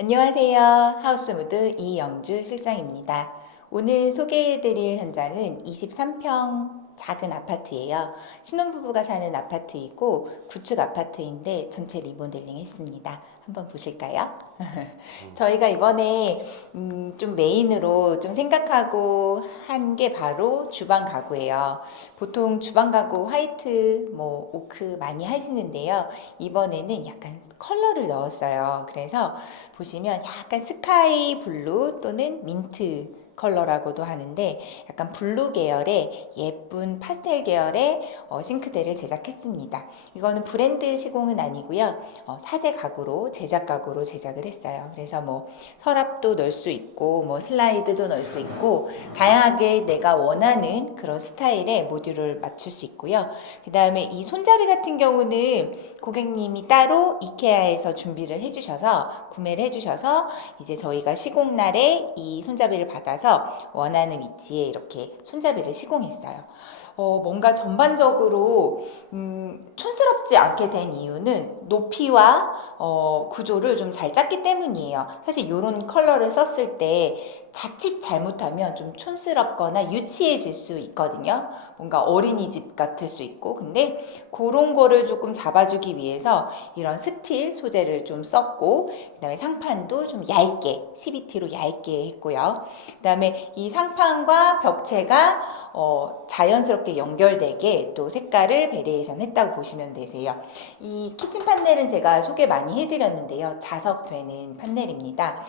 안녕하세요. 하우스무드 이영주 실장입니다. 오늘 소개해드릴 현장은 23평 작은 아파트예요. 신혼부부가 사는 아파트이고 구축 아파트인데 전체 리모델링 했습니다. 한번 보실까요? 저희가 이번에 좀 메인으로 좀 생각하고 한 게 바로 주방 가구예요. 보통 주방 가구 화이트, 오크 많이 하시는데요. 이번에는 약간 컬러를 넣었어요. 그래서 보시면 약간 스카이 블루 또는 민트 컬러라고도 하는데 약간 블루 계열의 예쁜 파스텔 계열의 싱크대를 제작했습니다. 이거는 브랜드 시공은 아니고요. 사제 가구로 제작 가구로 제작을 했어요. 그래서 서랍도 넣을 수 있고 슬라이드도 넣을 수 있고 다양하게 내가 원하는 그런 스타일의 모듈을 맞출 수 있고요. 그 다음에 이 손잡이 같은 경우는 고객님이 따로 이케아에서 준비를 해주셔서 구매를 해주셔서 이제 저희가 시공날에 이 손잡이를 받아서 원하는 위치에 이렇게 손잡이를 시공했어요. 뭔가 전반적으로 촌스럽지 않게 된 이유는 높이와 구조를 좀 잘 짰기 때문이에요. 사실 이런 컬러를 썼을 때 자칫 잘못하면 좀 촌스럽거나 유치해질 수 있거든요. 뭔가 어린이집 같을 수 있고, 근데 그런 거를 조금 잡아주기 위해서 이런 스틸 소재를 좀 썼고, 그 다음에 상판도 좀 얇게 12T로 얇게 했고요. 그 다음에 이 상판과 벽체가 자연스럽게 연결되게 또 색깔을 베리에이션 했다고 보시면 되세요. 이 키친 판넬은 제가 소개 많이 해드렸는데요. 자석되는 판넬입니다.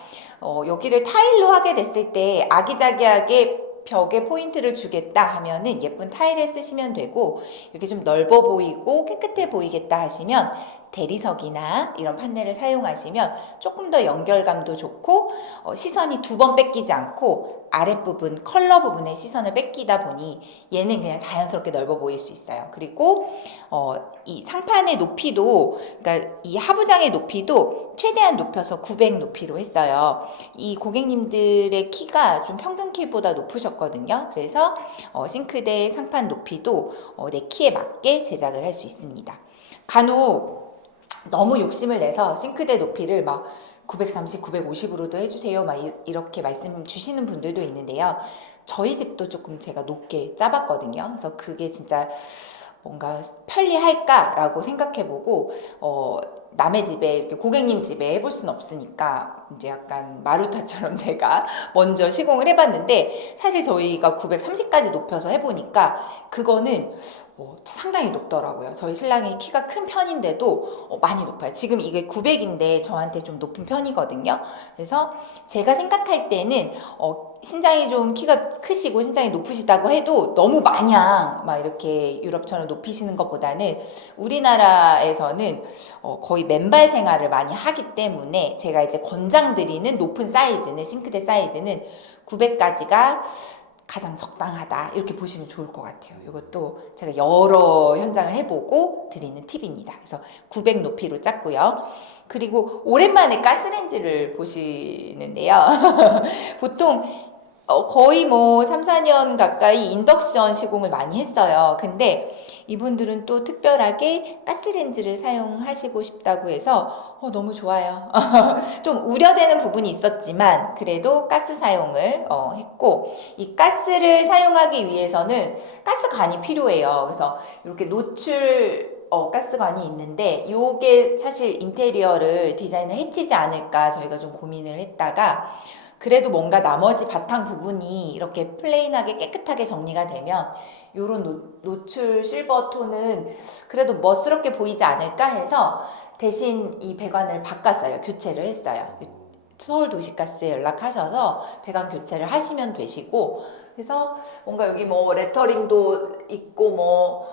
여기를 타일로 하게 됐을 때 아기자기하게 벽에 포인트를 주겠다 하면은 예쁜 타일을 쓰시면 되고, 이렇게 좀 넓어 보이고 깨끗해 보이겠다 하시면 대리석이나 이런 판넬을 사용하시면 조금 더 연결감도 좋고 시선이 두 번 뺏기지 않고 아랫부분 컬러 부분에 시선을 뺏기다 보니 얘는 그냥 자연스럽게 넓어 보일 수 있어요. 그리고 이 상판의 높이도, 그러니까 이 하부장의 높이도 최대한 높여서 900 높이로 했어요. 이 고객님들의 키가 좀 평균 키보다 높으셨거든요. 그래서 싱크대 상판 높이도 내 키에 맞게 제작을 할 수 있습니다. 간혹 너무 욕심을 내서 싱크대 높이를 930, 950으로도 해주세요. 이렇게 말씀 주시는 분들도 있는데요. 저희 집도 조금 제가 높게 짜봤거든요. 그래서 그게 진짜 뭔가 편리할까라고 생각해보고 남의 집에 이렇게 고객님 집에 해볼 수는 없으니까 이제 약간 마루타처럼 제가 먼저 시공을 해봤는데, 사실 저희가 930까지 높여서 해보니까 그거는 상당히 높더라고요. 저희 신랑이 키가 큰 편인데도 많이 높아요. 지금 이게 900인데 저한테 좀 높은 편이거든요. 그래서 제가 생각할 때는 신장이 좀 키가 크시고 신장이 높으시다고 해도 너무 마냥 막 이렇게 유럽처럼 높이시는 것보다는 우리나라에서는 거의 맨발 생활을 많이 하기 때문에 제가 이제 권장드리는 높은 사이즈는, 싱크대 사이즈는 900까지가 가장 적당하다, 이렇게 보시면 좋을 것 같아요. 이것도 제가 여러 현장을 해보고 드리는 팁입니다. 그래서 900 높이로 짰고요. 그리고 오랜만에 가스레인지를 보시는데요. 보통 거의 3, 4년 가까이 인덕션 시공을 많이 했어요. 근데 이분들은 또 특별하게 가스레인지를 사용하시고 싶다고 해서 너무 좋아요. 좀 우려되는 부분이 있었지만 그래도 가스 사용을 했고, 이 가스를 사용하기 위해서는 가스관이 필요해요. 그래서 이렇게 노출 가스관이 있는데 요게 사실 인테리어를 디자인을 해치지 않을까 저희가 좀 고민을 했다가, 그래도 뭔가 나머지 바탕 부분이 이렇게 플레인하게 깨끗하게 정리가 되면 요런 노출 실버 톤은 그래도 멋스럽게 보이지 않을까 해서 대신 이 배관을 바꿨어요. 교체를 했어요. 서울도시가스에 연락하셔서 배관 교체를 하시면 되시고, 그래서 뭔가 여기 레터링도 있고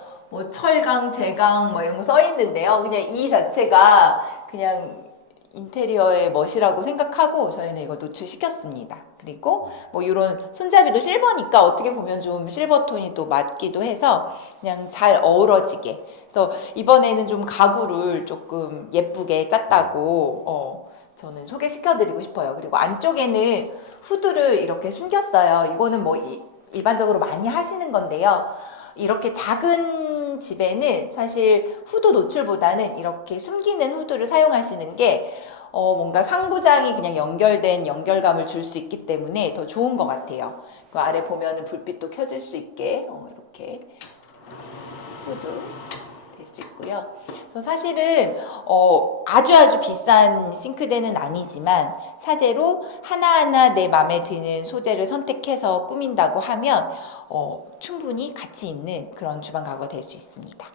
철강, 제강 이런 거 써 있는데요. 그냥 이 자체가 그냥 인테리어의 멋이라고 생각하고 저희는 이거 노출시켰습니다. 그리고 이런 손잡이도 실버니까 어떻게 보면 좀 실버톤이 또 맞기도 해서 그냥 잘 어우러지게. 그래서 이번에는 좀 가구를 조금 예쁘게 짰다고 저는 소개시켜드리고 싶어요. 그리고 안쪽에는 후드를 이렇게 숨겼어요. 이거는 일반적으로 많이 하시는 건데요. 이렇게 작은 집에는 사실 후드 노출보다는 이렇게 숨기는 후드를 사용하시는 게 뭔가 상부장이 그냥 연결된 연결감을 줄 수 있기 때문에 더 좋은 것 같아요. 그 아래 보면은 불빛도 켜질 수 있게 이렇게 후드 될 수 있고요. 그래서 사실은 아주 비싼 싱크대는 아니지만 사제로 하나하나 내 마음에 드는 소재를 선택해서 꾸민다고 하면 충분히 가치 있는 그런 주방 가구가 될 수 있습니다.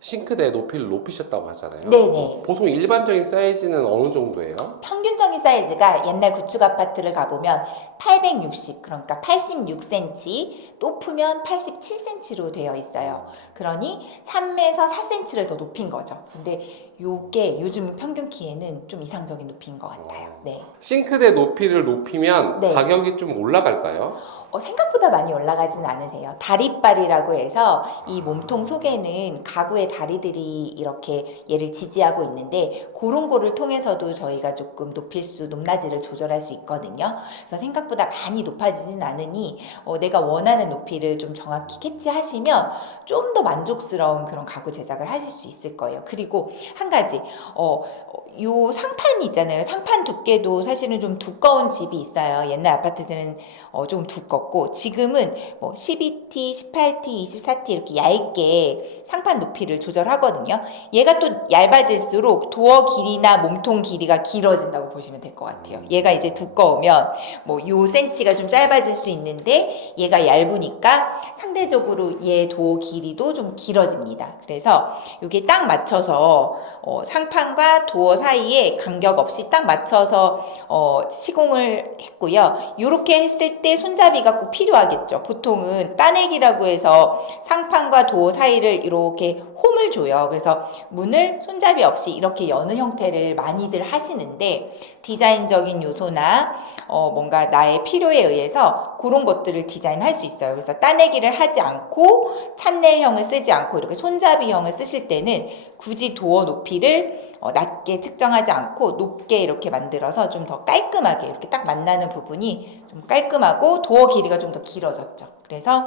싱크대 높이를 높이셨다고 하잖아요. 네네. 보통 일반적인 사이즈는 어느 정도예요? 평균적인 사이즈가 옛날 구축 아파트를 가보면 860, 그러니까 86cm, 높으면 87cm로 되어 있어요. 그러니 3에서 4cm를 더 높인 거죠. 근데 요게 요즘 평균 키에는 좀 이상적인 높이인 것 같아요. 네. 싱크대 높이를 높이면 네. 가격이 좀 올라갈까요? 생각보다 많이 올라가진 않으세요. 다리빨이라고 해서 이 몸통 속에는 가구의 다리들이 이렇게 얘를 지지하고 있는데 그런 거를 통해서도 저희가 조금 높낮이를 조절할 수 있거든요. 그래서 생각보다 많이 높아지진 않으니 내가 원하는 높이를 좀 정확히 캐치하시면 좀 더 만족스러운 그런 가구 제작을 하실 수 있을 거예요. 그리고 한 가지 요 상판이 있잖아요. 상판 두께도 사실은 좀 두꺼운 집이 있어요. 옛날 아파트들은 조금 두껍고 지금은 뭐 12T, 18T, 24T 이렇게 얇게 상판 높이를 조절하거든요. 얘가 또 얇아질수록 도어 길이나 몸통 길이가 길어진다고 보시면 될 것 같아요. 얘가 이제 두꺼우면 뭐 요 센치가 좀 짧아질 수 있는데 얘가 얇으니까 상대적으로 얘 도어 길이도 좀 길어집니다. 그래서 이게 딱 맞춰서 상판과 도어 사이에 간격 없이 딱 맞춰서 시공을 했고요. 이렇게 했을 때 손잡이가 꼭 필요하겠죠. 보통은 따내기라고 해서 상판과 도어 사이를 이렇게 홈을 줘요. 그래서 문을 손잡이 없이 이렇게 여는 형태를 많이들 하시는데 디자인적인 요소나 뭔가 나의 필요에 의해서 그런 것들을 디자인할 수 있어요. 그래서 따내기를 하지 않고 찬넬형을 쓰지 않고 이렇게 손잡이형을 쓰실 때는 굳이 도어 높이를 낮게 측정하지 않고 높게 이렇게 만들어서 좀 더 깔끔하게 이렇게 딱 만나는 부분이 좀 깔끔하고 도어 길이가 좀 더 길어졌죠. 그래서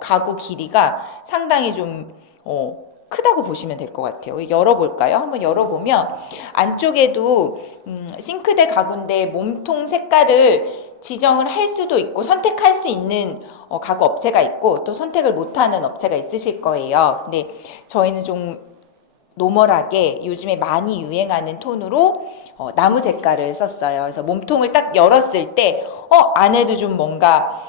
가구 길이가 상당히 좀 크다고 보시면 될 것 같아요. 열어볼까요? 한번 열어보면 안쪽에도 싱크대 가구인데 몸통 색깔을 지정을 할 수도 있고 선택할 수 있는 가구 업체가 있고 또 선택을 못하는 업체가 있으실 거예요. 근데 저희는 좀 노멀하게 요즘에 많이 유행하는 톤으로 나무 색깔을 썼어요. 그래서 몸통을 딱 열었을 때 안에도 좀 뭔가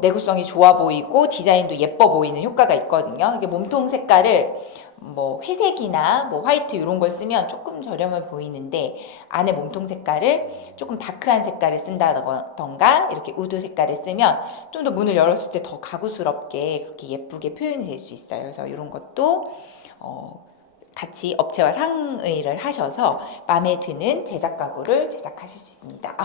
내구성이 좋아 보이고 디자인도 예뻐 보이는 효과가 있거든요. 이게 몸통 색깔을 뭐 회색이나 뭐 화이트 이런 걸 쓰면 조금 저렴해 보이는데 안에 몸통 색깔을 조금 다크한 색깔을 쓴다던가 이렇게 우드 색깔을 쓰면 좀 더 문을 열었을 때 더 가구스럽게 그렇게 예쁘게 표현이 될 수 있어요. 그래서 이런 것도 같이 업체와 상의를 하셔서 마음에 드는 제작 가구를 제작하실 수 있습니다.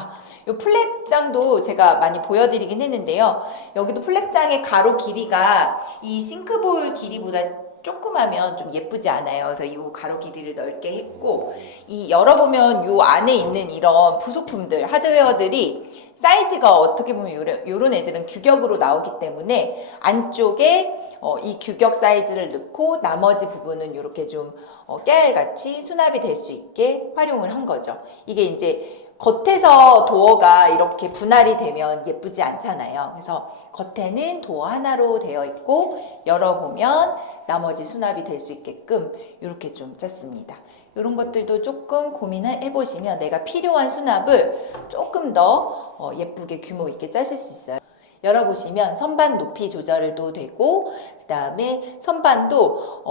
요 플랫장도 제가 많이 보여드리긴 했는데요. 여기도 플랫장의 가로 길이가 이 싱크볼 길이보다 조그마면 좀 예쁘지 않아요. 그래서 이 가로 길이를 넓게 했고 이 열어보면 요 안에 있는 이런 부속품들 하드웨어들이 사이즈가 어떻게 보면 요런 애들은 규격으로 나오기 때문에 안쪽에 이 규격 사이즈를 넣고 나머지 부분은 이렇게 좀 깨알같이 수납이 될 수 있게 활용을 한 거죠. 이게 이제 겉에서 도어가 이렇게 분할이 되면 예쁘지 않잖아요. 그래서 겉에는 도어 하나로 되어 있고 열어보면 나머지 수납이 될 수 있게끔 이렇게 좀 짰습니다. 이런 것들도 조금 고민을 해보시면 내가 필요한 수납을 조금 더 예쁘게 규모 있게 짜실 수 있어요. 열어보시면 선반 높이 조절도 되고 그 다음에 선반도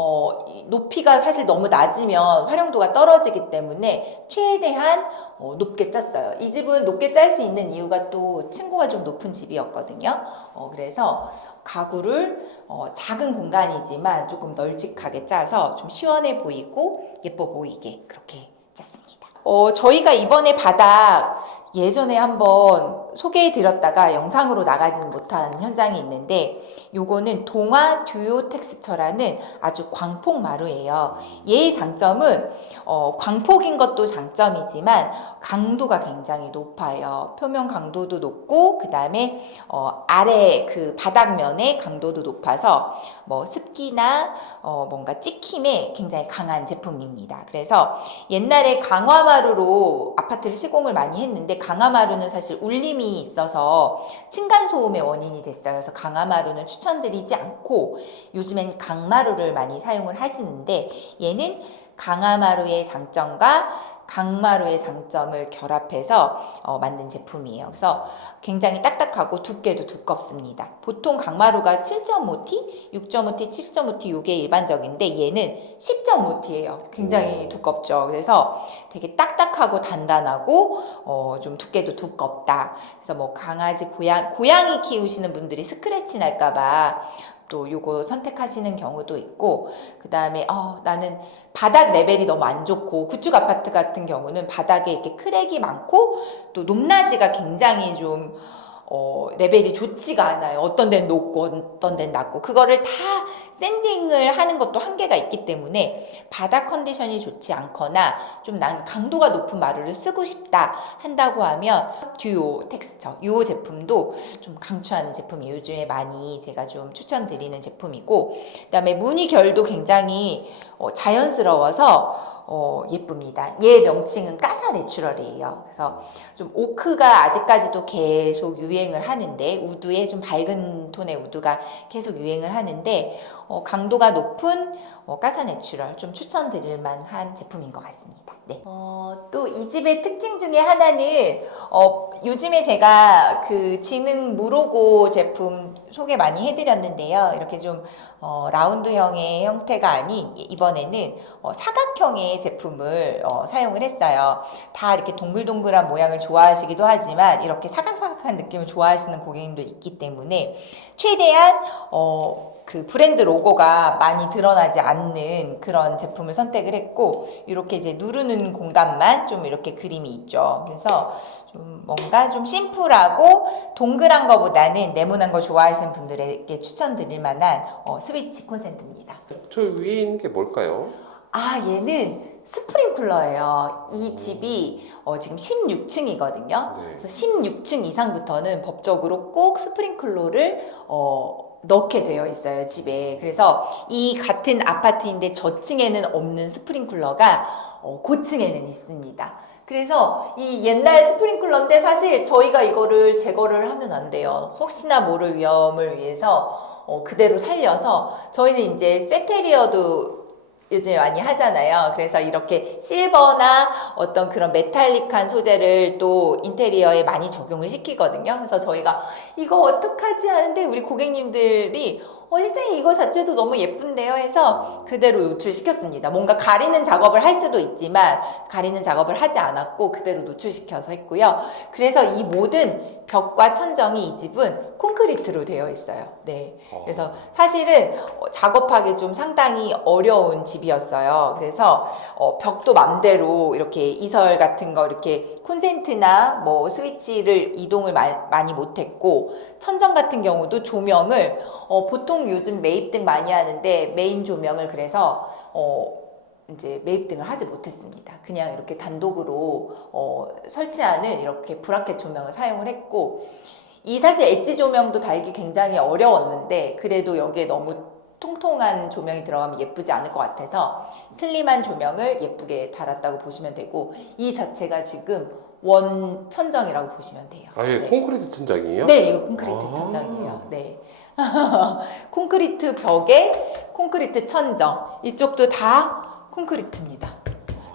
높이가 사실 너무 낮으면 활용도가 떨어지기 때문에 최대한 높게 짰어요. 이 집은 높게 짤 수 있는 이유가 또 층고가 좀 높은 집이었거든요. 그래서 가구를 작은 공간이지만 조금 널찍하게 짜서 좀 시원해 보이고 예뻐 보이게 그렇게 짰습니다. 저희가 이번에 바닥 예전에 한번 소개해 드렸다가 영상으로 나가지는 못한 현장이 있는데 요거는 동화 듀오 텍스처라는 아주 광폭 마루예요. 얘의 장점은 광폭인 것도 장점이지만 강도가 굉장히 높아요. 표면 강도도 높고 그 다음에 아래 그 바닥면의 강도도 높아서 뭐 습기나 뭔가 찍힘에 굉장히 강한 제품입니다. 그래서 옛날에 강화마루로 아파트를 시공을 많이 했는데 강화마루는 사실 울림이 있어서 층간소음의 원인이 됐어요. 그래서 강화마루는 추천드리지 않고 요즘엔 강마루를 많이 사용을 하시는데 얘는 강화마루의 장점과 강마루의 장점을 결합해서 만든 제품이에요. 그래서 굉장히 딱딱하고 두께도 두껍습니다. 보통 강마루가 7.5T, 6.5T, 7.5T 이게 일반적인데 얘는 10.5T예요. 굉장히 두껍죠. 그래서 되게 딱딱하고 단단하고 좀 두께도 두껍다. 그래서 뭐 강아지, 고양이 키우시는 분들이 스크래치 날까봐 또 요거 선택하시는 경우도 있고, 그 다음에 나는 바닥 레벨이 너무 안 좋고, 구축 아파트 같은 경우는 바닥에 이렇게 크랙이 많고 또 높낮이가 굉장히 좀 레벨이 좋지가 않아요. 어떤 데는 높고 어떤 데는 낮고, 그거를 다 샌딩을 하는 것도 한계가 있기 때문에 바닥 컨디션이 좋지 않거나 좀 난 강도가 높은 마루를 쓰고 싶다 한다고 하면 듀오 텍스처 이 제품도 좀 강추하는 제품이 요즘에 많이 제가 좀 추천드리는 제품이고, 그 다음에 무늬 결도 굉장히 자연스러워서 예쁩니다. 얘 명칭은 까사 내추럴이에요. 그래서 좀 오크가 아직까지도 계속 유행을 하는데, 우드에 좀 밝은 톤의 우드가 계속 유행을 하는데 강도가 높은 까사 내추럴 좀 추천드릴 만한 제품인 것 같습니다. 네. 또 이 집의 특징 중에 하나는 요즘에 제가 그 지능 무로고 제품 소개 많이 해드렸는데요. 이렇게 좀 라운드형의 형태가 아닌 이번에는 사각형의 제품을 사용을 했어요. 다 이렇게 동글동글한 모양을 좋아하시기도 하지만 이렇게 사각사각한 느낌을 좋아하시는 고객님도 있기 때문에 최대한 그 브랜드 로고가 많이 드러나지 않는 그런 제품을 선택을 했고, 이렇게 이제 누르는 공간만 좀 이렇게 그림이 있죠. 그래서 좀 뭔가 좀 심플하고 동그란 거보다는 네모난 거 좋아하시는 분들에게 추천드릴 만한 스위치 콘센트입니다. 저 위에 있는 게 뭘까요? 얘는 스프링쿨러예요. 이 집이 지금 16층이거든요. 네. 그래서 16층 이상부터는 법적으로 꼭 스프링클러를 넣게 되어 있어요, 집에. 그래서 이 같은 아파트인데 저층에는 없는 스프링클러가 고층에는 있습니다. 그래서 이 옛날 스프링클러인데 사실 저희가 이거를 제거를 하면 안 돼요. 혹시나 모를 위험을 위해서 그대로 살려서 저희는 이제 쇠테리어도 요즘에 많이 하잖아요. 그래서 이렇게 실버나 어떤 그런 메탈릭한 소재를 또 인테리어에 많이 적용을 시키거든요. 그래서 저희가 이거 어떡하지 하는데 우리 고객님들이 실장님 이거 자체도 너무 예쁜데요 해서 그대로 노출시켰습니다. 뭔가 가리는 작업을 할 수도 있지만 가리는 작업을 하지 않았고 그대로 노출시켜서 했고요. 그래서 이 모든 벽과 천정이 이 집은 콘크리트로 되어 있어요. 네. 그래서 사실은 작업하기 좀 상당히 어려운 집이었어요. 그래서 벽도 맘대로 이렇게 이설 같은 거 이렇게 콘센트나 뭐 스위치를 이동을 많이 못했고, 천정 같은 경우도 조명을 보통 요즘 매입등 많이 하는데 메인 조명을 그래서 이제 매입등을 하지 못했습니다. 그냥 이렇게 단독으로 설치하는 이렇게 브라켓 조명을 사용을 했고, 이 사실 엣지 조명도 달기 굉장히 어려웠는데 그래도 여기에 너무 통통한 조명이 들어가면 예쁘지 않을 것 같아서 슬림한 조명을 예쁘게 달았다고 보시면 되고, 이 자체가 지금 원 천정이라고 보시면 돼요. 아, 예, 네. 콘크리트 천장이에요? 네, 이거 콘크리트 천정이에요. 네. 콘크리트 벽에 콘크리트 천정, 이쪽도 다 콘크리트입니다.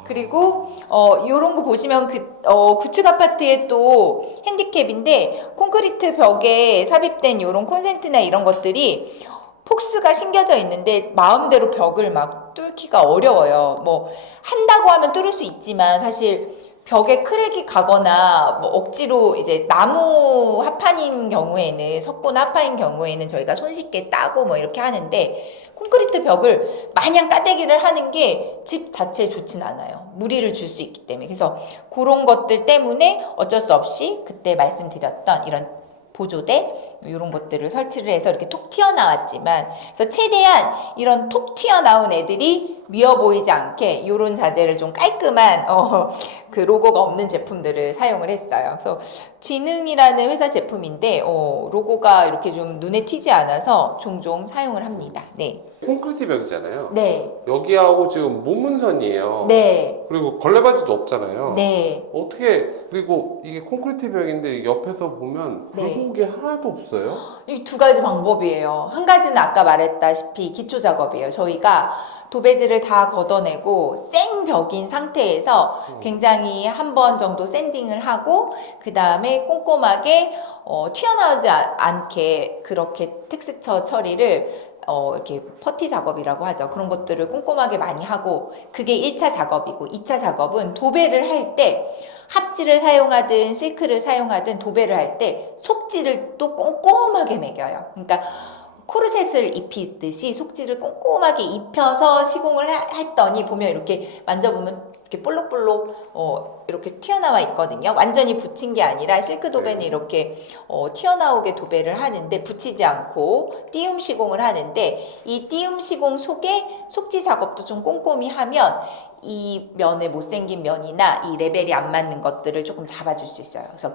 그리고 요런 거 보시면 구축 아파트의 또 핸디캡인데, 콘크리트 벽에 삽입된 요런 콘센트나 이런 것들이 폭스가 심겨져 있는데 마음대로 벽을 막 뚫기가 어려워요. 뭐 한다고 하면 뚫을 수 있지만 사실 벽에 크랙이 가거나 뭐 억지로 이제 나무 합판인 경우에는 석고나 합판인 경우에는 저희가 손쉽게 따고 뭐 이렇게 하는데 콘크리트 벽을 마냥 까대기를 하는 게 집 자체에 좋진 않아요. 무리를 줄 수 있기 때문에. 그래서 그런 것들 때문에 어쩔 수 없이 그때 말씀드렸던 이런 보조대 이런 것들을 설치를 해서 이렇게 톡 튀어나왔지만 그래서 최대한 이런 톡 튀어나온 애들이 미어 보이지 않게 이런 자재를 좀 깔끔한 그 로고가 없는 제품들을 사용을 했어요. 그래서 지능이라는 회사 제품인데 로고가 이렇게 좀 눈에 튀지 않아서 종종 사용을 합니다. 네. 콘크리트 벽이잖아요. 네. 여기하고 지금 무문선이에요. 네. 그리고 걸레바지도 없잖아요. 네. 어떻게 그리고 이게 콘크리트 벽인데 옆에서 보면 네. 굴곡이 하나도 없어요? 이 두 가지 방법이에요. 한 가지는 아까 말했다시피 기초 작업이에요. 저희가 도배지를 다 걷어내고 생벽인 상태에서 굉장히 한 번 정도 샌딩을 하고 그 다음에 꼼꼼하게 튀어나오지 않게 그렇게 텍스처 처리를 이렇게 퍼티 작업이라고 하죠. 그런 것들을 꼼꼼하게 많이 하고 그게 1차 작업이고 2차 작업은 도배를 할 때 합지를 사용하든 실크를 사용하든 도배를 할 때 속지를 또 꼼꼼하게 매겨요. 그러니까 코르셋을 입히듯이 속지를 꼼꼼하게 입혀서 시공을 했더니 보면 이렇게 만져보면 이렇게 볼록볼록 이렇게 튀어나와 있거든요. 완전히 붙인 게 아니라 실크 도배는 이렇게 튀어나오게 도배를 하는데 붙이지 않고 띄움 시공을 하는데 이 띄움 시공 속에 속지 작업도 좀 꼼꼼히 하면 이 면의 못생긴 면이나 이 레벨이 안 맞는 것들을 조금 잡아줄 수 있어요. 그래서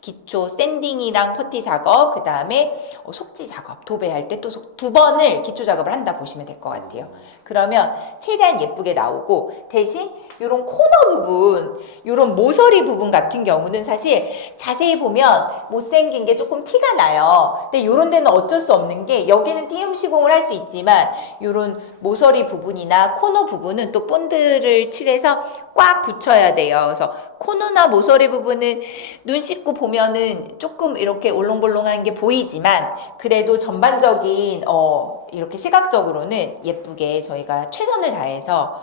기초 샌딩이랑 퍼티 작업, 그 다음에 속지 작업, 도배할 때 또 두 번을 기초 작업을 한다 보시면 될 것 같아요. 그러면 최대한 예쁘게 나오고 대신 이런 코너 부분, 이런 모서리 부분 같은 경우는 사실 자세히 보면 못생긴 게 조금 티가 나요. 근데 이런 데는 어쩔 수 없는 게 여기는 띄움 시공을 할 수 있지만 이런 모서리 부분이나 코너 부분은 또 본드를 칠해서 꽉 붙여야 돼요. 그래서 코너나 모서리 부분은 눈 씻고 보면은 조금 이렇게 올롱볼롱한 게 보이지만 그래도 전반적인 이렇게 시각적으로는 예쁘게 저희가 최선을 다해서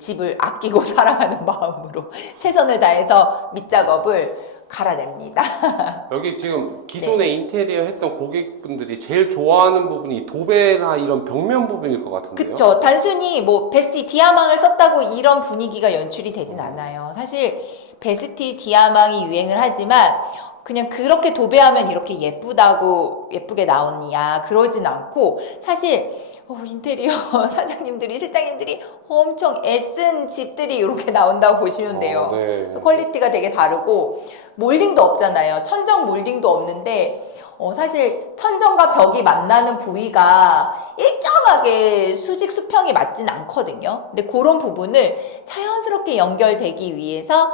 집을 아끼고 사랑하는 마음으로 최선을 다해서 밑작업을 갈아냅니다. 여기 지금 기존에 인테리어 했던 고객분들이 제일 좋아하는 부분이 도배나 이런 벽면 부분일 것 같은데요. 그쵸. 단순히 뭐 베스티 디아망을 썼다고 이런 분위기가 연출이 되진 않아요. 사실 베스티 디아망이 유행을 하지만 그냥 그렇게 도배하면 이렇게 예쁘게 나오냐 그러진 않고 사실 인테리어 사장님들이 실장님들이 엄청 애쓴 집들이 이렇게 나온다고 보시면 돼요. 네. 그래서 퀄리티가 되게 다르고 몰딩도 없잖아요. 천정 몰딩도 없는데 사실 천정과 벽이 만나는 부위가 일정하게 수직 수평이 맞진 않거든요. 근데 그런 부분을 자연스럽게 연결되기 위해서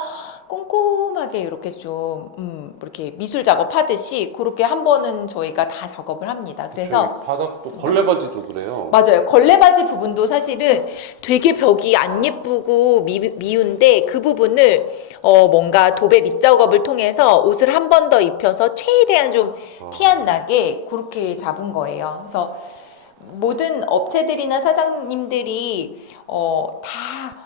꼼꼼하게 이렇게 좀 이렇게 미술 작업하듯이 그렇게 한 번은 저희가 다 작업을 합니다. 그래서 저희 바닥도 걸레바지도 그래요. 맞아요. 걸레바지 부분도 사실은 되게 벽이 안 예쁘고 미운데 그 부분을 뭔가 도배 밑작업을 통해서 옷을 한 번 더 입혀서 최대한 좀 티 안 나게 그렇게 잡은 거예요. 그래서 모든 업체들이나 사장님들이 다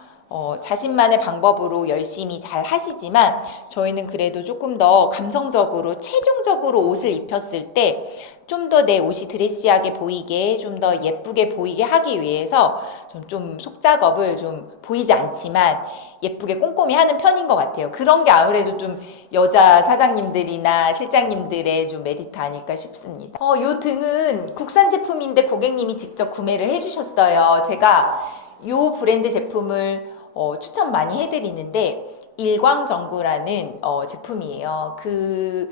자신만의 방법으로 열심히 잘 하시지만 저희는 그래도 조금 더 감성적으로 최종적으로 옷을 입혔을 때 좀 더 내 옷이 드레시하게 보이게 좀 더 예쁘게 보이게 하기 위해서 좀 속작업을 좀 보이지 않지만 예쁘게 꼼꼼히 하는 편인 것 같아요. 그런 게 아무래도 좀 여자 사장님들이나 실장님들의 좀 메리트 아닐까 싶습니다. 요 등은 국산 제품인데 고객님이 직접 구매를 해주셨어요. 제가 요 브랜드 제품을 추천 많이 해드리는데 일광전구라는 제품이에요. 그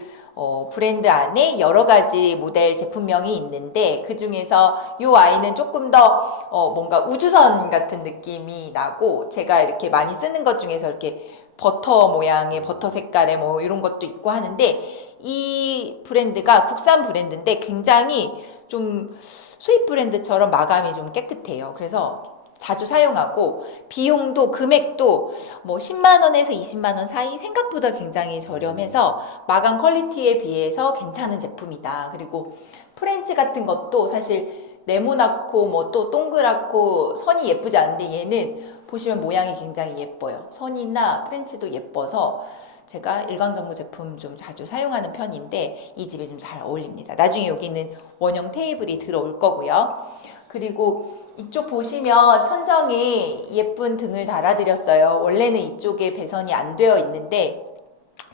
브랜드 안에 여러 가지 모델 제품명이 있는데 그 중에서 이 아이는 조금 더 뭔가 우주선 같은 느낌이 나고 제가 이렇게 많이 쓰는 것 중에서 이렇게 버터 모양의 버터 색깔의 뭐 이런 것도 있고 하는데 이 브랜드가 국산 브랜드인데 굉장히 좀 수입 브랜드처럼 마감이 좀 깨끗해요. 그래서 자주 사용하고 비용도 금액도 뭐 10만 원에서 20만 원 사이 생각보다 굉장히 저렴해서 마감 퀄리티에 비해서 괜찮은 제품이다. 그리고 프렌치 같은 것도 사실 네모나고 뭐 또 동그랗고 선이 예쁘지 않은데 얘는 보시면 모양이 굉장히 예뻐요. 선이나 프렌치도 예뻐서 제가 일광전구 제품 좀 자주 사용하는 편인데 이 집에 좀 잘 어울립니다. 나중에 여기는 원형 테이블이 들어올 거고요. 그리고 이쪽 보시면 천정에 예쁜 등을 달아드렸어요. 원래는 이쪽에 배선이 안 되어 있는데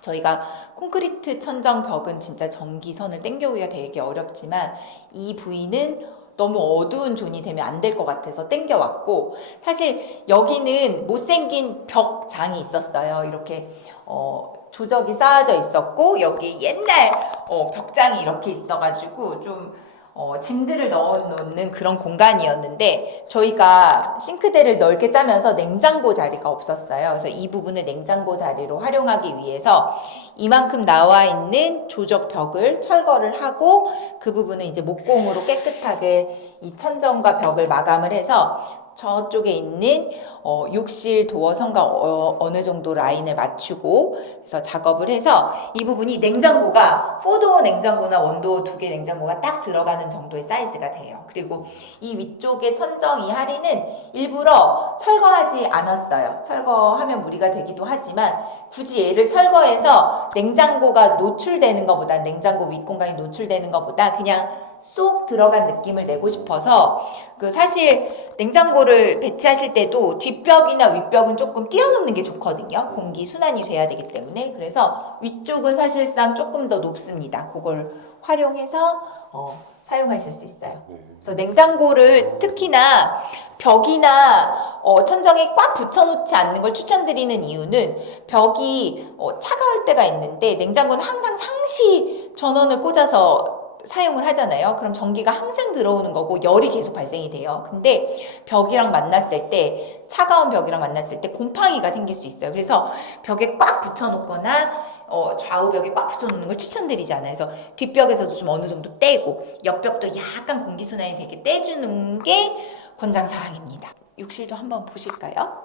저희가 콘크리트 천정 벽은 진짜 전기선을 당겨오기가 되게 어렵지만 이 부위는 너무 어두운 존이 되면 안 될 것 같아서 당겨왔고, 사실 여기는 못생긴 벽장이 있었어요. 이렇게 조적이 쌓아져 있었고 여기 옛날 벽장이 이렇게 있어가지고 좀 짐들을 넣어놓는 그런 공간이었는데 저희가 싱크대를 넓게 짜면서 냉장고 자리가 없었어요. 그래서 이 부분을 냉장고 자리로 활용하기 위해서 이만큼 나와 있는 조적 벽을 철거를 하고 그 부분은 이제 목공으로 깨끗하게 이 천정과 벽을 마감을 해서 저쪽에 있는 욕실 도어 선과 어느 정도 라인을 맞추고 그래서 작업을 해서 이 부분이 냉장고가 4도어 냉장고나 원도어 2개 냉장고가 딱 들어가는 정도의 사이즈가 돼요. 그리고 이 위쪽에 천정 이 하리는 일부러 철거하지 않았어요. 철거하면 무리가 되기도 하지만 굳이 얘를 철거해서 냉장고가 노출되는 것보다 냉장고 윗공간이 노출되는 것보다 그냥 쏙 들어간 느낌을 내고 싶어서 사실 냉장고를 배치하실 때도 뒷벽이나 윗벽은 조금 띄워놓는 게 좋거든요. 공기 순환이 돼야 되기 때문에. 그래서 위쪽은 사실상 조금 더 높습니다. 그걸 활용해서 사용하실 수 있어요. 그래서 냉장고를 특히나 벽이나 천정에 꽉 붙여놓지 않는 걸 추천드리는 이유는 벽이 차가울 때가 있는데 냉장고는 항상 상시 전원을 꽂아서 사용을 하잖아요. 그럼 전기가 항상 들어오는 거고 열이 계속 발생이 돼요. 근데 벽이랑 만났을 때 차가운 벽이랑 만났을 때 곰팡이가 생길 수 있어요. 그래서 벽에 꽉 붙여놓거나 좌우 벽에 꽉 붙여놓는 걸 추천드리지 않아요. 그래서 뒷벽에서도 좀 어느 정도 떼고 옆벽도 약간 공기순환이 되게 떼주는 게 권장사항입니다. 욕실도 한번 보실까요?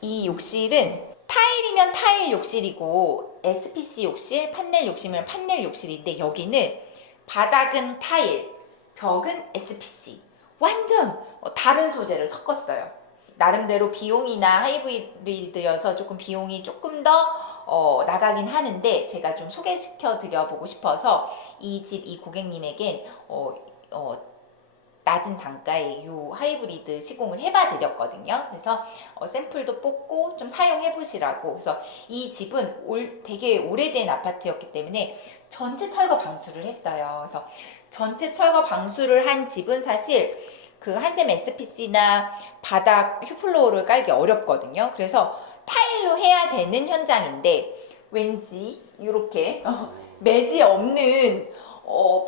이 욕실은 타일이면 타일 욕실이고 SPC 욕실, 판넬 욕실이면 판넬 욕실인데 여기는 바닥은 타일, 벽은 SPC. 완전 다른 소재를 섞었어요. 나름대로 비용이나 하이브리드여서 조금 비용이 조금 더 나가긴 하는데 제가 좀 소개시켜 드려보고 싶어서 이 집 이 고객님에겐 낮은 단가의 이 하이브리드 시공을 해봐 드렸거든요. 그래서 샘플도 뽑고 좀 사용해 보시라고. 그래서 이 집은 되게 오래된 아파트였기 때문에 전체 철거 방수를 했어요. 그래서 전체 철거 방수를 한 집은 사실 그 한샘 SPC나 바닥 휴플로어를 깔기 어렵거든요. 그래서 타일로 해야 되는 현장인데 왠지 이렇게 매지 없는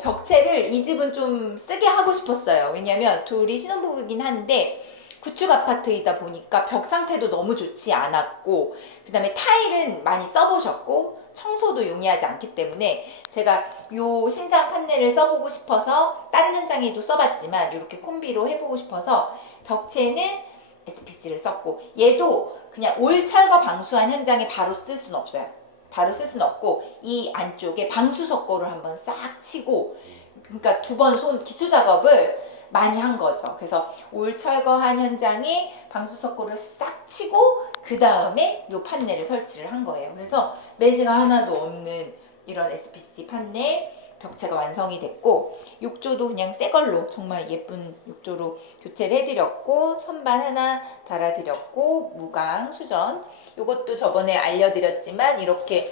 벽체를 이 집은 좀 쓰게 하고 싶었어요. 왜냐면 둘이 신혼부부긴 한데 구축 아파트이다 보니까 벽 상태도 너무 좋지 않았고 그 다음에 타일은 많이 써보셨고 청소도 용이하지 않기 때문에 제가 요 신상 판넬을 써보고 싶어서 다른 현장에도 써봤지만 이렇게 콤비로 해보고 싶어서 벽체는 SPC를 썼고 얘도 그냥 올 철거 방수한 현장에 바로 쓸 수는 없어요. 바로 쓸 수는 없고 이 안쪽에 방수 석고를 한번 싹 치고 그러니까 2번 기초 작업을 많이 한 거죠. 그래서 올 철거한 현장에 방수 석고를 싹 치고 그 다음에 이 판넬을 설치를 한 거예요. 그래서 매지가 하나도 없는 이런 SPC 판넬 벽체가 완성이 됐고 욕조도 그냥 새 걸로 정말 예쁜 욕조로 교체를 해드렸고 선반 하나 달아드렸고 무광 수전 요것도 저번에 알려드렸지만 이렇게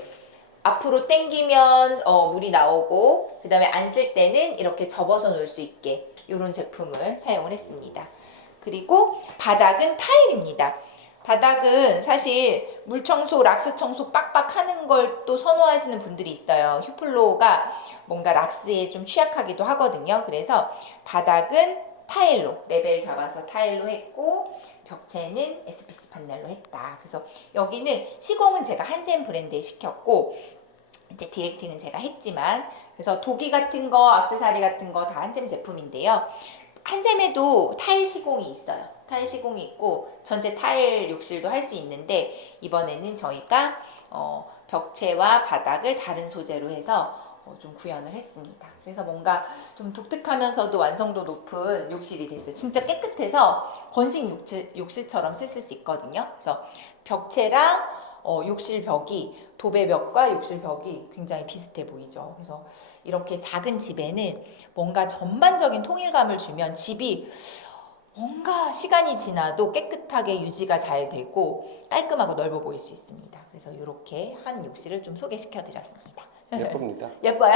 앞으로 당기면 물이 나오고 그 다음에 안 쓸 때는 이렇게 접어서 놓을 수 있게 이런 제품을 사용을 했습니다. 그리고 바닥은 타일입니다. 바닥은 사실 물 청소, 락스 청소 빡빡 하는 걸 또 선호하시는 분들이 있어요. 휴플로어가 뭔가 락스에 좀 취약하기도 하거든요. 그래서 바닥은 타일로 레벨 잡아서 타일로 했고 벽체는 SPC 판넬로 했다. 그래서 여기는 시공은 제가 한샘 브랜드에 시켰고 이제 디렉팅은 제가 했지만 그래서 도기 같은 거, 액세서리 같은 거 다 한샘 제품인데요. 한샘에도 타일 시공이 있어요. 타일 시공이 있고 전체 타일 욕실도 할 수 있는데 이번에는 저희가 벽체와 바닥을 다른 소재로 해서 좀 구현을 했습니다. 그래서 뭔가 좀 독특하면서도 완성도 높은 욕실이 됐어요. 진짜 깨끗해서 건식 욕실처럼 쓰실 수 있거든요. 그래서 벽체랑 욕실 벽이 도배벽과 욕실 벽이 굉장히 비슷해 보이죠. 그래서 이렇게 작은 집에는 뭔가 전반적인 통일감을 주면 집이 뭔가 시간이 지나도 깨끗하게 유지가 잘 되고 깔끔하고 넓어 보일 수 있습니다. 그래서 이렇게 한 욕실을 좀 소개시켜 드렸습니다. 예쁩니다. 예뻐요?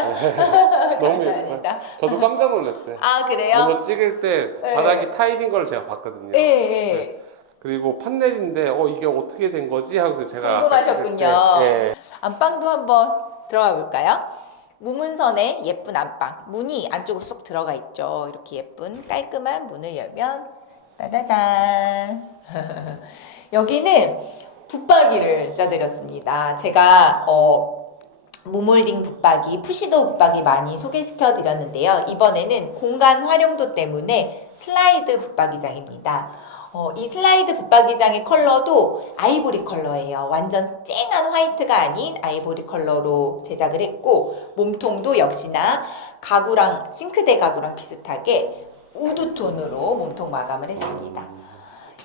너무 예뻐요. 감사합니다. 저도 깜짝 놀랐어요. 아, 그래요? 먼저 찍을 때 네. 바닥이 타일인 걸 제가 봤거든요. 예, 예. 그리고 판넬인데 이게 어떻게 된 거지? 하고서 제가 궁금하셨군요. 아까 찍을 때, 예. 안방도 한번 들어가 볼까요? 무문선의 예쁜 안방. 문이 안쪽으로 쏙 들어가 있죠. 이렇게 예쁜 깔끔한 문을 열면 따다단. 여기는 붙박이를 짜드렸습니다. 제가 무몰딩 붙박이, 푸시도 붙박이 많이 소개시켜 드렸는데요. 이번에는 공간 활용도 때문에 슬라이드 붙박이장입니다. 이 슬라이드 붙박이장의 컬러도 아이보리 컬러예요. 완전 쨍한 화이트가 아닌 아이보리 컬러로 제작을 했고, 몸통도 역시나 가구랑 싱크대 가구랑 비슷하게 우드 톤으로 몸통 마감을 했습니다.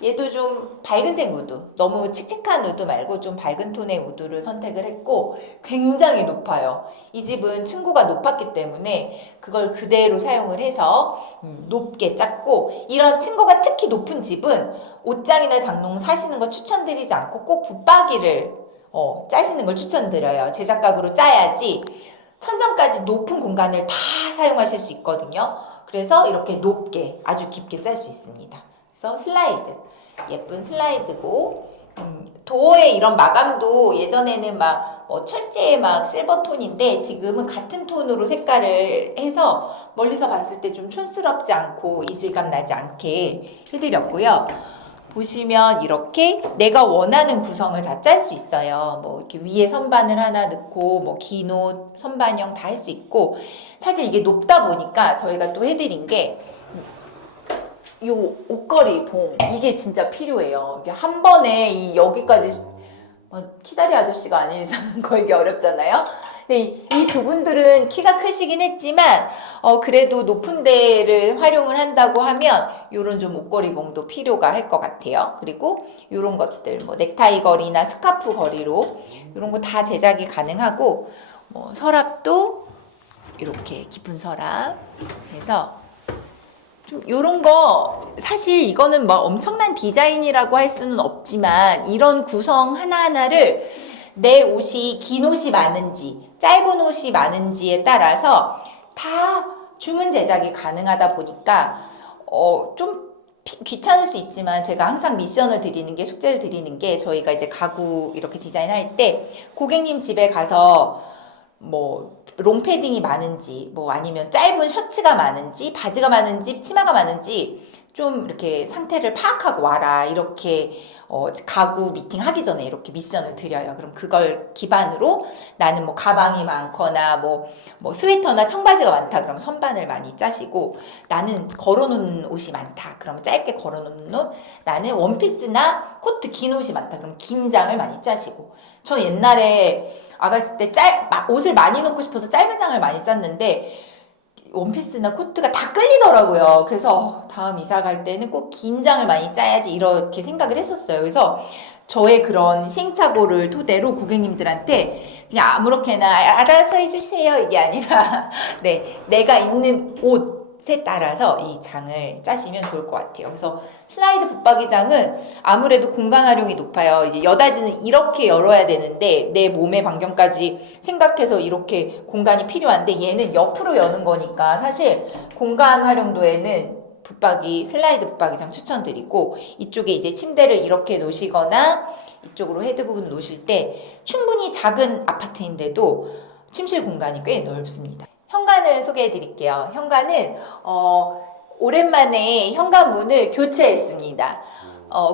얘도 좀 밝은색 우드, 너무 칙칙한 우드 말고 좀 밝은 톤의 우드를 선택을 했고 굉장히 높아요. 이 집은 층고가 높았기 때문에 그걸 그대로 사용을 해서 높게 짰고, 이런 층고가 특히 높은 집은 옷장이나 장롱 사시는 거 추천드리지 않고 꼭 붙박이를 짜시는 걸 추천드려요. 제작각으로 짜야지 천장까지 높은 공간을 다 사용하실 수 있거든요. 그래서 이렇게 높게 아주 깊게 짤 수 있습니다. 그래서 슬라이드, 예쁜 슬라이드고, 도어의 이런 마감도 예전에는 막 철제 막 실버 톤인데 지금은 같은 톤으로 색깔을 해서 멀리서 봤을 때 좀 촌스럽지 않고 이질감 나지 않게 해드렸고요. 보시면 이렇게 내가 원하는 구성을 다 짤 수 있어요. 뭐 이렇게 위에 선반을 하나 넣고 뭐 긴 옷 선반형 다 할 수 있고, 사실 이게 높다 보니까 저희가 또 해드린 게 요 옷걸이 봉, 이게 진짜 필요해요. 이게 한 번에 여기까지 키다리 아저씨가 아닌 이상 걸기 어렵잖아요. 근데 이 두 분들은 키가 크시긴 했지만 그래도 높은 데를 활용을 한다고 하면 요런 좀 옷걸이 봉도 필요가 할 것 같아요. 그리고 요런 것들 뭐 넥타이 거리나 스카프 거리로 요런 거 다 제작이 가능하고, 뭐 서랍도 이렇게 깊은 서랍 해서 좀 요런 거, 사실 이거는 뭐 엄청난 디자인이라고 할 수는 없지만 이런 구성 하나하나를 내 옷이 긴 옷이 많은지 짧은 옷이 많은지에 따라서 다 주문 제작이 가능하다 보니까 좀 귀찮을 수 있지만 제가 항상 미션을 드리는 게, 숙제를 드리는 게, 저희가 이제 가구 이렇게 디자인할 때 고객님 집에 가서 뭐 롱패딩이 많은지, 뭐 아니면 짧은 셔츠가 많은지, 바지가 많은지, 치마가 많은지 좀 이렇게 상태를 파악하고 와라, 이렇게 가구 미팅 하기 전에 이렇게 미션을 드려요. 그럼 그걸 기반으로 나는 뭐 가방이 많거나 뭐 스웨터나 청바지가 많다 그러면 선반을 많이 짜시고, 나는 걸어놓는 옷이 많다 그러면 짧게 걸어놓는 옷, 나는 원피스나 코트 긴 옷이 많다 그러면 긴 장을 많이 짜시고. 저 옛날에 아가씨 때 옷을 많이 넣고 싶어서 짧은 장을 많이 짰는데 원피스나 코트가 다 끌리더라고요. 그래서 다음 이사 갈 때는 꼭 긴 장을 많이 짜야지 이렇게 생각을 했었어요. 그래서 저의 그런 시행착오를 토대로 고객님들한테 그냥 아무렇게나 알아서 해주세요 이게 아니라 네, 내가 입는 옷에 따라서 이 장을 짜시면 좋을 것 같아요. 그래서 슬라이드 붙박이장은 아무래도 공간 활용이 높아요. 이제 여닫이는 이렇게 열어야 되는데 내 몸의 반경까지 생각해서 이렇게 공간이 필요한데, 얘는 옆으로 여는 거니까 사실 공간 활용도에는 슬라이드 붙박이장 추천드리고, 이쪽에 이제 침대를 이렇게 놓으시거나 이쪽으로 헤드 부분 놓으실 때 충분히 작은 아파트인데도 침실 공간이 꽤 넓습니다. 현관을 소개해 드릴게요. 현관은 오랜만에 현관문을 교체했습니다.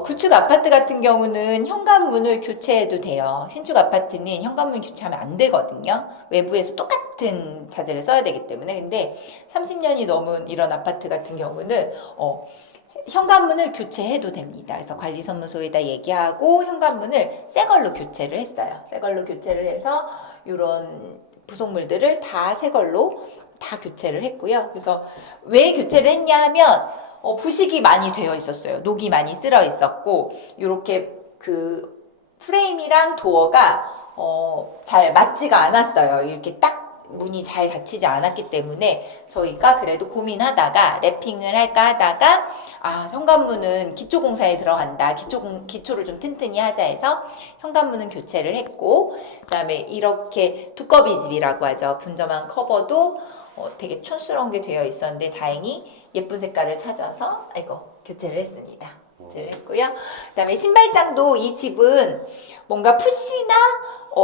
구축 아파트 같은 경우는 현관문을 교체해도 돼요. 신축 아파트는 현관문 교체하면 안 되거든요. 외부에서 똑같은 자재를 써야 되기 때문에. 근데 30년이 넘은 이런 아파트 같은 경우는 현관문을 교체해도 됩니다. 그래서 관리사무소에다 얘기하고 현관문을 새 걸로 교체를 했어요. 새 걸로 교체를 해서 이런 부속물들을 다 새 걸로 다 교체를 했고요. 그래서 왜 교체를 했냐 하면 부식이 많이 되어 있었어요. 녹이 많이 쓸어 있었고 이렇게 그 프레임이랑 도어가 잘 맞지가 않았어요. 이렇게 딱 문이 잘 닫히지 않았기 때문에 저희가 그래도 고민하다가 랩핑을 할까 하다가 현관문은 기초공사에 들어간다. 기초를 좀 튼튼히 하자 해서 현관문은 교체를 했고 그다음에 이렇게 두꺼비 집이라고 하죠. 분점한 커버도 되게 촌스러운 게 되어 있었는데 다행히 예쁜 색깔을 찾아서 교체를 했습니다. 교체를 했고요. 그다음에 신발장도 이 집은 뭔가 푸시나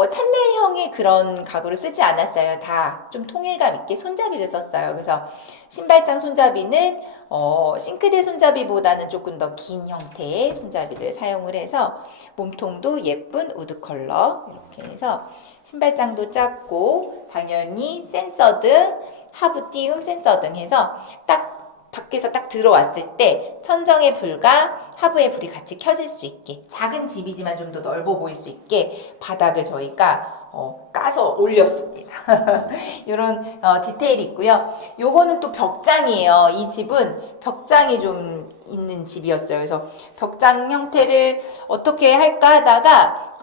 찬넬형의 그런 가구를 쓰지 않았어요. 다 좀 통일감 있게 손잡이를 썼어요. 그래서 신발장 손잡이는 싱크대 손잡이보다는 조금 더 긴 형태의 손잡이를 사용을 해서 몸통도 예쁜 우드 컬러 이렇게 해서 신발장도 작고 당연히 센서등 하부 띄움 센서등 해서 딱 밖에서 딱 들어왔을 때 천정의 불과 하부의 불이 같이 켜질 수 있게 작은 집이지만 좀 더 넓어 보일 수 있게 바닥을 저희가 까서 올렸습니다. 이런 디테일이 있고요. 요거는 또 벽장이에요. 이 집은 벽장이 좀 있는 집이었어요. 그래서 벽장 형태를 어떻게 할까 하다가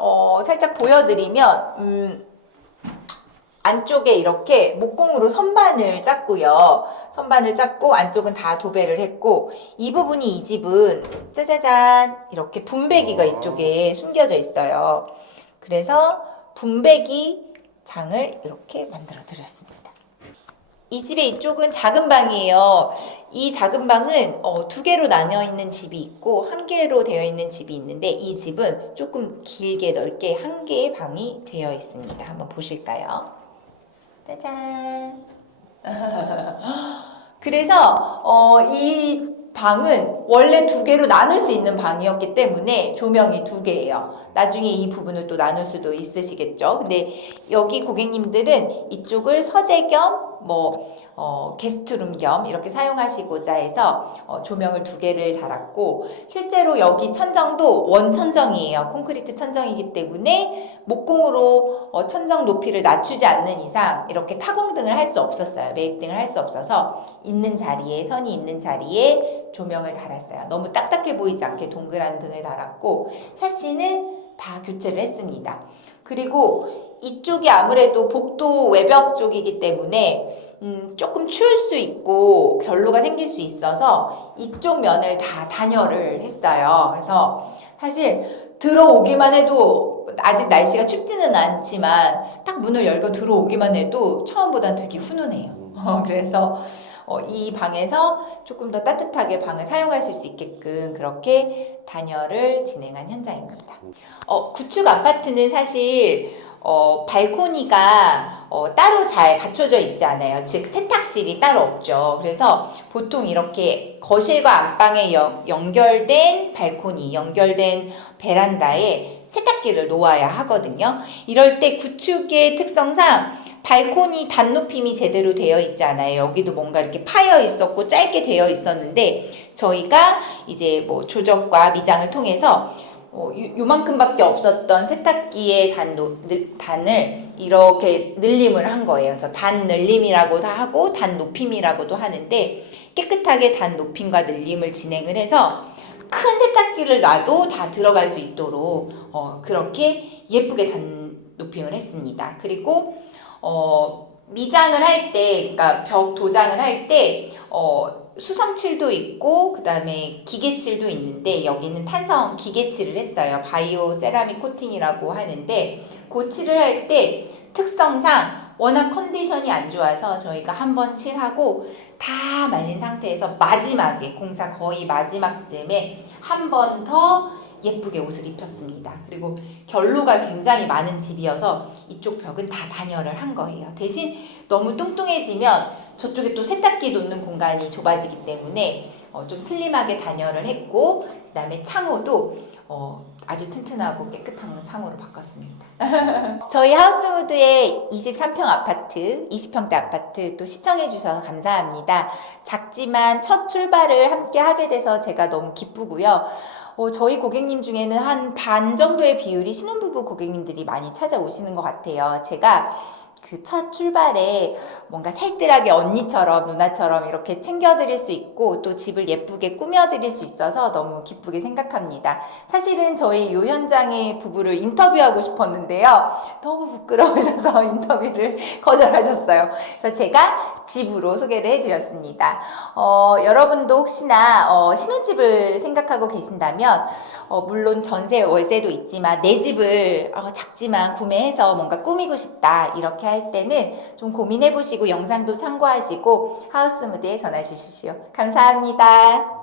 살짝 보여드리면 안쪽에 이렇게 목공으로 선반을 짰고요. 선반을 짰고 안쪽은 다 도배를 했고 이 부분이 이 집은 짜자잔 이렇게 분배기가 이쪽에 숨겨져 있어요. 그래서 분배기 장을 이렇게 만들어 드렸습니다. 이 집의 이쪽은 작은 방이에요. 이 작은 방은 두 개로 나뉘어 있는 집이 있고 한 개로 되어 있는 집이 있는데 이 집은 조금 길게 넓게 한 개의 방이 되어 있습니다. 한번 보실까요? 짜잔. 그래서 이 방은 원래 두 개로 나눌 수 있는 방이었기 때문에 조명이 두 개예요. 나중에 이 부분을 또 나눌 수도 있으시겠죠. 근데 여기 고객님들은 이쪽을 서재 겸 게스트룸 겸 이렇게 사용하시고자 해서 조명을 두 개를 달았고 실제로 여기 천정도 원천정이에요. 콘크리트 천정이기 때문에 목공으로 천정 높이를 낮추지 않는 이상 이렇게 타공등을 할 수 없었어요. 매입등을 할 수 없어서 있는 자리에 선이 있는 자리에 조명을 달았어요. 너무 딱딱해 보이지 않게 동그란 등을 달았고 샤시는 다 교체를 했습니다. 그리고 이쪽이 아무래도 복도 외벽 쪽이기 때문에 조금 추울 수 있고 결로가 생길 수 있어서 이쪽 면을 다 단열을 했어요. 그래서 사실 들어오기만 해도 아직 날씨가 춥지는 않지만 딱 문을 열고 들어오기만 해도 처음보다는 되게 훈훈해요. 그래서 이 방에서 조금 더 따뜻하게 방을 사용하실 수 있게끔 그렇게 단열을 진행한 현장입니다. 구축 아파트는 사실 발코니가 따로 잘 갖춰져 있지 않아요. 즉 세탁실이 따로 없죠. 그래서 보통 이렇게 거실과 안방에 연결된 발코니, 연결된 베란다에 세탁기를 놓아야 하거든요. 이럴 때 구축의 특성상 발코니 단높임이 제대로 되어 있지 않아요. 여기도 뭔가 이렇게 파여 있었고 짧게 되어 있었는데 저희가 이제 조적과 미장을 통해서 요만큼밖에 없었던 세탁기의 단을 이렇게 늘림을 한 거예요. 그래서 단 늘림이라고도 하고 단 높임이라고도 하는데 깨끗하게 단 높임과 늘림을 진행을 해서 큰 세탁기를 놔도 다 들어갈 수 있도록 그렇게 예쁘게 단 높임을 했습니다. 그리고 미장을 할 때, 그러니까 벽 도장을 할 때 수성칠도 있고 그 다음에 기계칠도 있는데 여기는 탄성 기계칠을 했어요. 바이오 세라믹 코팅이라고 하는데 그 칠을 할 때 특성상 워낙 컨디션이 안 좋아서 저희가 한번 칠하고 다 말린 상태에서 마지막에 공사 거의 마지막쯤에 한 번 더 예쁘게 옷을 입혔습니다. 그리고 결로가 굉장히 많은 집이어서 이쪽 벽은 다 단열을 한 거예요. 대신 너무 뚱뚱해지면 저쪽에 또 세탁기 놓는 공간이 좁아지기 때문에 좀 슬림하게 단열을 했고 그 다음에 창호도 아주 튼튼하고 깨끗한 창호로 바꿨습니다. 저희 하우스무드의 23평 아파트, 20평대 아파트 또 시청해 주셔서 감사합니다. 작지만 첫 출발을 함께 하게 돼서 제가 너무 기쁘고요. 저희 고객님 중에는 한 반 정도의 비율이 신혼부부 고객님들이 많이 찾아오시는 것 같아요. 제가 그 첫 출발에 뭔가 살뜰하게 언니처럼 누나처럼 이렇게 챙겨드릴 수 있고 또 집을 예쁘게 꾸며드릴 수 있어서 너무 기쁘게 생각합니다. 사실은 저희 요 현장의 부부를 인터뷰하고 싶었는데요. 너무 부끄러우셔서 인터뷰를 거절하셨어요. 그래서 제가 집으로 소개를 해드렸습니다. 여러분도 혹시나 신혼집을 생각하고 계신다면 물론 전세 월세도 있지만 내 집을 작지만 구매해서 뭔가 꾸미고 싶다 이렇게 할 때는 좀 고민해 보시고 영상도 참고하시고 하우스무드에 전화 주십시오. 감사합니다.